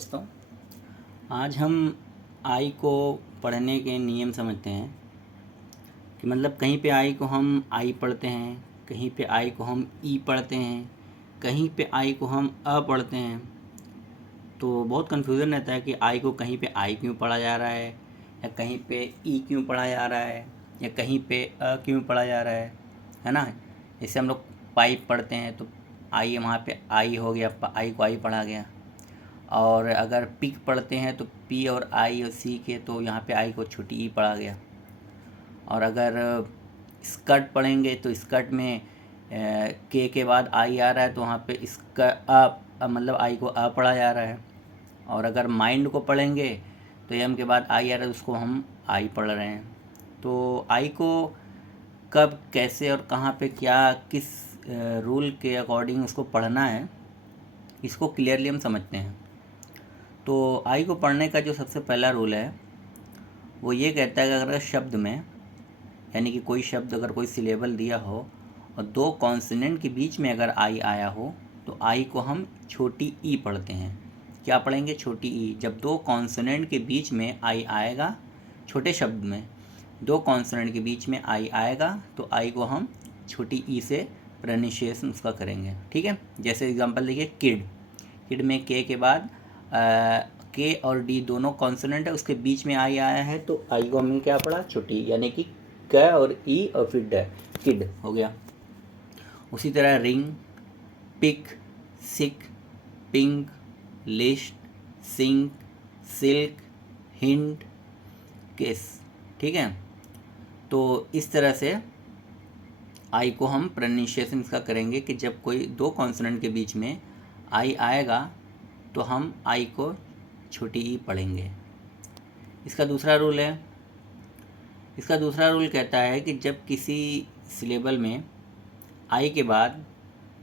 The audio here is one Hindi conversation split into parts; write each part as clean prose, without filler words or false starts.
दोस्तों, आज हम आई को पढ़ने के नियम समझते हैं कि मतलब कहीं पे आई को हम आई पढ़ते हैं, कहीं पे आई को हम ई पढ़ते हैं, कहीं पे आई को हम अ पढ़ते हैं। तो बहुत कन्फ्यूज़न रहता है कि आई को कहीं पे आई क्यों पढ़ा जा रहा है, या कहीं पे ई क्यों पढ़ा जा रहा है, या कहीं पे अ क्यों पढ़ा जा रहा है ना। जैसे हम लोग पाइप पढ़ते हैं तो आई वहाँ पे आई हो गया, आई को आई पढ़ा गया। और अगर पिक पढ़ते हैं तो पी और आई और सी के, तो यहाँ पे आई को छोटी ई पढ़ा गया। और अगर स्कर्ट पढ़ेंगे तो स्कर्ट में के बाद आई आ रहा है, तो वहाँ पे इसका मतलब आई को आ पढ़ा जा रहा है। और अगर माइंड को पढ़ेंगे तो एम के बाद आई आ रहा है, उसको हम आई पढ़ रहे हैं। तो आई को कब, कैसे और कहाँ पे क्या, किस रूल के अकॉर्डिंग उसको पढ़ना है, इसको क्लियरली हम समझते हैं। तो आई को पढ़ने का जो सबसे पहला रूल है वो ये कहता है कि अगर शब्द में, यानी कि कोई शब्द अगर कोई सिलेबल दिया हो और दो कॉन्सोनेंट के बीच में अगर आई आया हो, तो आई को हम छोटी ई पढ़ते हैं। क्या पढ़ेंगे? छोटी ई। जब दो कॉन्सोनेंट के बीच में आई आएगा, छोटे शब्द में दो कॉन्सोनेंट के बीच में आई आएगा, तो आई को हम छोटी ई से प्रोनाउंसिएशन उसका करेंगे। ठीक है, जैसे एग्जांपल देखिए, किड। किड में के बाद के और डी दोनों कॉन्सोनेंट है, उसके बीच में आई आया है, तो आई को हमने क्या पढ़ा? छोटी, यानी कि क और ई और फिर ड, किड हो गया। उसी तरह ring, pick, sick, pink, list, sink, silk, hint, case. ठीक है, तो इस तरह से आई को हम प्रोनाउंसिएशन इसका करेंगे कि जब कोई दो कॉन्सोनेंट के बीच में आई आएगा तो हम आई को छोटी ई पढ़ेंगे। इसका दूसरा रूल है, इसका दूसरा रूल कहता है कि जब किसी सिलेबल में आई के बाद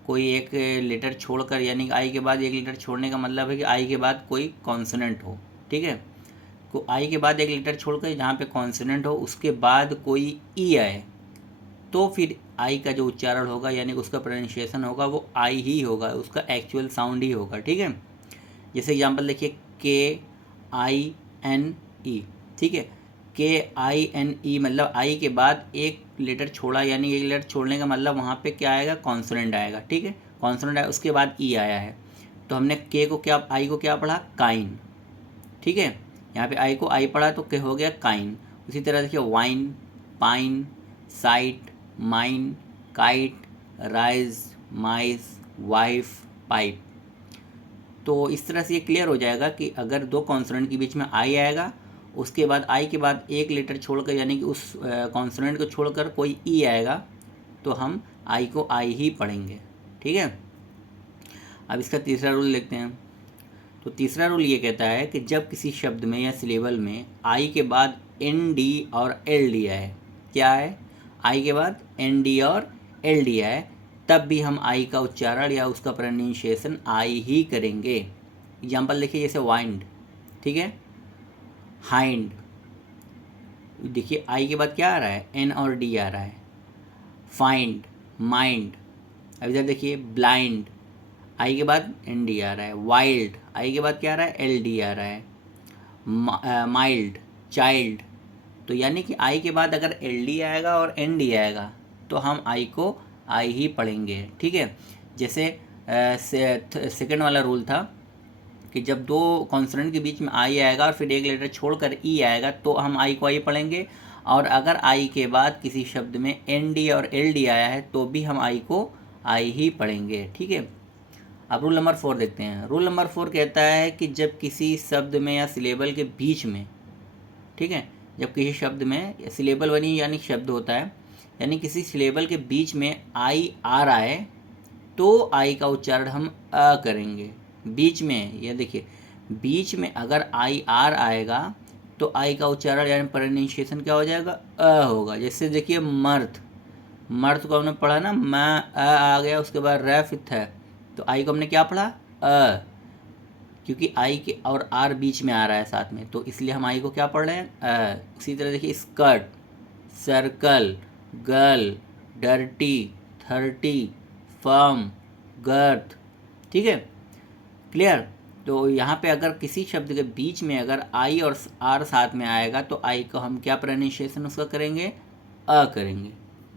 कोई एक लेटर छोड़कर, यानी कि आई के बाद एक लेटर छोड़ने का मतलब है कि आई के बाद कोई कॉन्सोनेंट हो। ठीक है, तो आई के बाद एक लेटर छोड़कर जहाँ पे कॉन्सोनेंट हो, उसके बाद कोई ई आए, तो फिर आई का जो उच्चारण होगा, यानी कि उसका प्रोनाउंसिएशन होगा, वो आई ही होगा, उसका एक्चुअल साउंड ही होगा। ठीक है, जैसे एग्जांपल देखिए, के आई एन ई। ठीक है, के आई एन ई मतलब आई के बाद एक लेटर छोड़ा, यानी एक लेटर छोड़ने का मतलब वहाँ पे क्या आएगा? कॉन्सोनेंट आएगा। ठीक है, कॉन्सोनेंट आया, उसके बाद ई आया है, तो हमने के को क्या, आई को क्या पढ़ा? काइन। ठीक है, यहाँ पे आई को आई पढ़ा तो के हो गया काइन। उसी तरह देखिए, wine, pine, site, mine, kite, rise, mice, wife, pipe. तो इस तरह से ये क्लियर हो जाएगा कि अगर दो कॉन्सोनेंट के बीच में आई आएगा, उसके बाद आई के बाद एक लेटर छोड़कर, यानी कि उस कॉन्सोनेंट को छोड़कर कोई ई आएगा, तो हम आई को आई ही पढ़ेंगे। ठीक है, अब इसका तीसरा रूल देखते हैं। तो तीसरा रूल ये कहता है कि जब किसी शब्द में या सिलेबल में आई के बाद एन डी और एल डी आए, क्या है? आई के बाद एन डी और एल डी आए, तब भी हम आई का उच्चारण या उसका प्रोनाउंसिएशन आई ही करेंगे। एग्जाम्पल देखिए, जैसे वाइंड। ठीक है, हाइंड। देखिए आई के बाद क्या आ रहा है? एन और डी आ रहा है। Find, mind. अब इधर देखिए, ब्लाइंड, आई के बाद एन डी आ रहा है। वाइल्ड, आई के बाद क्या आ रहा है? एल डी आ रहा है। Mild, child. तो यानी कि आई के बाद अगर एल डी आएगा और एन डी आएगा, तो हम आई को आई ही पढ़ेंगे। ठीक है, जैसे सेकंड वाला रूल था कि जब दो कॉन्सोनेंट के बीच में आई आएगा और फिर एक लेटर छोड़कर ई आएगा, तो हम आई को आई पढ़ेंगे। और अगर आई के बाद किसी शब्द में एन डी और एल डी आया है, तो भी हम आई को आई ही पढ़ेंगे। ठीक है, अब रूल नंबर 4 देखते हैं। रूल नंबर 4 कहता है कि जब किसी शब्द में या सिलेबल के बीच में, ठीक है, जब किसी शब्द में सिलेबल बनी, यानी शब्द होता है, यानी किसी सिलेबल के बीच में आई आ रहा है, तो आई का उच्चारण हम अ करेंगे। बीच में, ये देखिए, बीच में अगर आई आर आएगा, तो आई का उच्चारण यानी प्रोनाउंसिएशन क्या हो जाएगा? अ होगा। जैसे देखिए, मर्थ, मर्थ को हमने पढ़ा ना, मैं आ गया, उसके बाद रैफिथ है, तो आई को हमने क्या पढ़ा? अ, क्योंकि आई के और आर बीच में आ रहा है साथ में, तो इसलिए हम आई को क्या पढ़ रहे हैं? अ। उसी तरह देखिए, skirt, circle, girl, dirty, 30, firm, girth. ठीक है, क्लियर? तो यहाँ पे अगर किसी शब्द के बीच में अगर आई और आर साथ में आएगा तो आई को हम क्या प्रोनाउंसिएशन उसका करेंगे, अ करेंगे।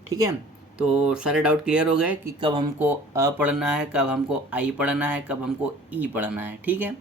ठीक है, तो सारे डाउट क्लियर हो गए कि कब हमको अ पढ़ना है, कब हमको आई पढ़ना है, कब हमको ई पढ़ना है। ठीक है।